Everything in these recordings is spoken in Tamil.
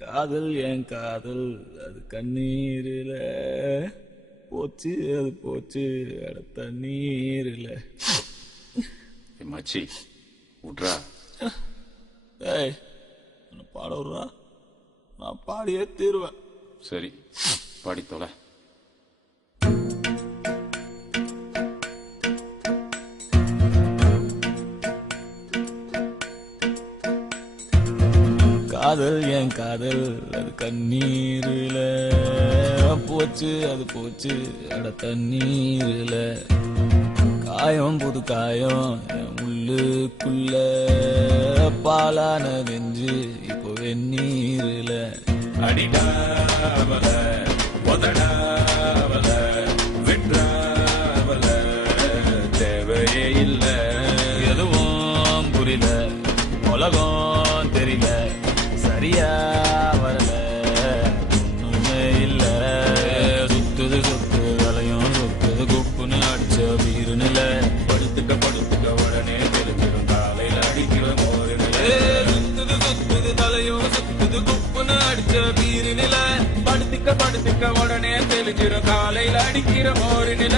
காதல் என் காதல் அது கண்ணீரில போச்சு, அது போச்சு அட தண்ணீரில. மச்சி விட்றா. ஏய் என்ன பாட விட்றா, நான் பாடியே தீருவேன். சரி பாடி தொலை. காதல் என் காதல் அது கண்ணீரில போச்சு, அது போச்சு அட தண்ணீரில. காயம் புது காயம் என் உள்ளுக்குள்ள பாலான நெஞ்சு இப்போ வெந்நீரில. அடிடாவல உதடாவல விட்ராவல தேவையே இல்ல. எதுவும் புரியல, உலகம் தெரியல, சரியா வரல, ஒண்ணுமே இல்ல. சுத்துது சுத்து வலையும் சுத்துது குப்புன்னு அடிச்ச வீருநில. படுத்துக்க படுத்துக்க உடனே தெரிஞ்சிடும் காலையில அடிக்கிற மோரு நில. சுத்துது சுத்துது தலையும் சுத்துது குப்புன்னு அடிச்ச வீருநில. படுத்துக்க படுத்துக்க உடனே தெரிஞ்சிடும் காலையில அடிக்கிற மோரு நில.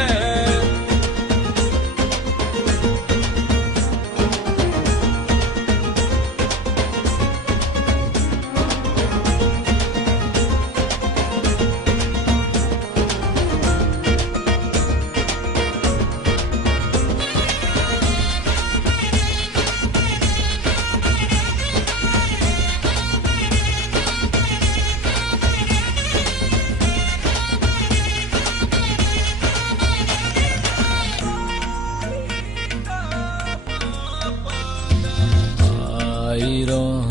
ஆயிரம்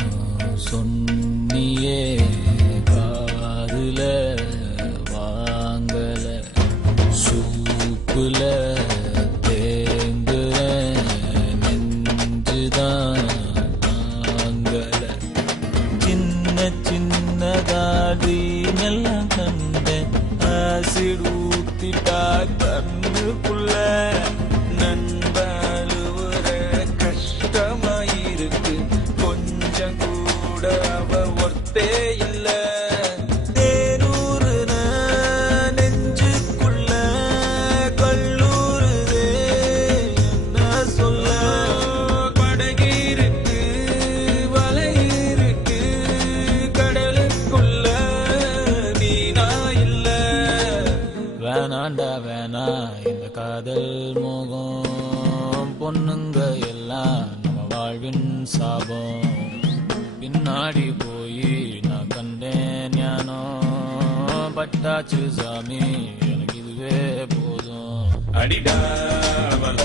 சொன்னியே காதுல வாங்கல, சூப்புல தேங்குற நெஞ்சுதான் தாங்கல. சின்ன சின்னதாடி எல்லாம் கண்டேன், ஆசிட் ஊத்திட்டா கண்ணுக்குள்ள. நண்பழுவுற கஷ்டமாயிருக்கு, கொஞ்சம் கூட அவ ஒர்த்தே இல்ல. தேனூறுன நெஞ்சுக்குள்ள கல்லூருதே என்ன சொல்ல. படகிருக்கு வலையிருக்கு கடலுக்குள்ள நீனா இல்ல. வேணாண்டா வேணா இந்த காதல் மோகம், பொண்ணுங்க எல்லாம் நம்ம வாழ்வின் சாபம். பின்னாடி போய் நான் கண்டேன் ஞானம், பட்டாச்சு சாமி எனக்கு இதுவே போதும். அடிடாவல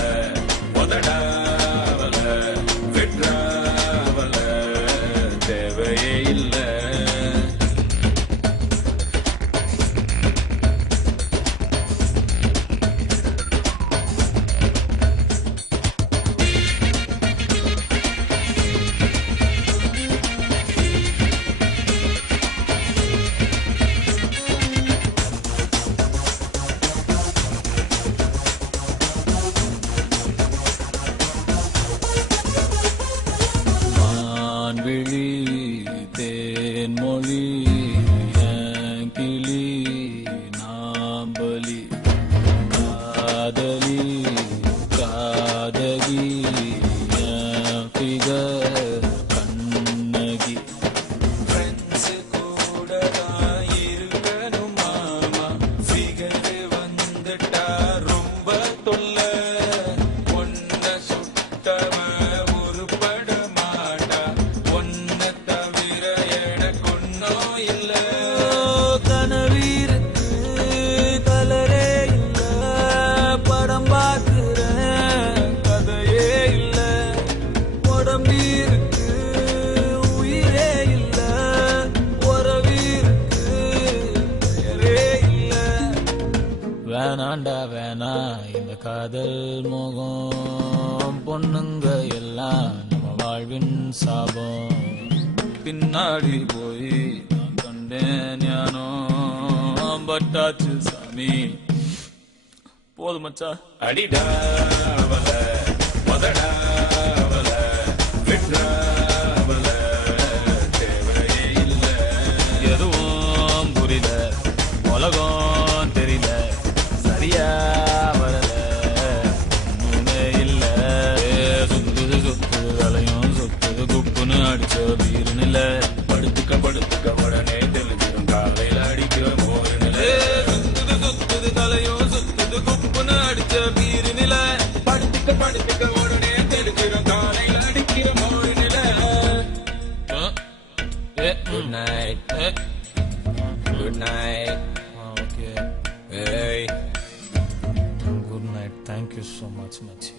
உதடாவல விட்ராவல தேவையே இல்ல. மான்விழி தேன்மொழி என் கிளி நாம்பலி, காதலி காதகி என் ஃபிகர் கண்ணகி. ஃப்ரெண்ட்ஸ் கூட தான் இருக்கணும் மாமா, ஃபிகர் வந்துட்டா ரொம்ப தொல்ல. ஒன்ன சுட்டவன் உருப்பட மாட்டா, ஒன்ன தவிர எனக்கு ஒன்னும் இல்ல. கனவீருக்கு கலரே இல்ல, படம் பார்க்கிறேன் கதையே இல்ல. உடம்பீருக்கு உயிரே இல்ல, உறவீருக்கு பெயரே இல்ல. வேணாண்டா வேணா இந்த காதல் மோகம், பொண்ணுங்க எல்லாம் நம்ம வாழ்வின் சாபம். பின்னாடி போய் நான் கண்டேன் ஞானம், பட்டாச்சு சாமி போதும் மச்சா. அடிடாவல உதடாவல விட்ராவல தேவையே இல்ல. அடிச்ச பீர் நில படுத்துக்க உடனே தெளிஞ்சிரும் காலையில அடிக்கிற மோர் நில சுத்துது தலையும் சுத்துது குப்புன்னு அடிச்ச பீரு நில படுத்துக்க உடனே தெளிஞ்சிரும் காலையில அடிக்கிற மோர் நில Good night. Good night. Okay. Hey. Good night. Thank you so much, Machi.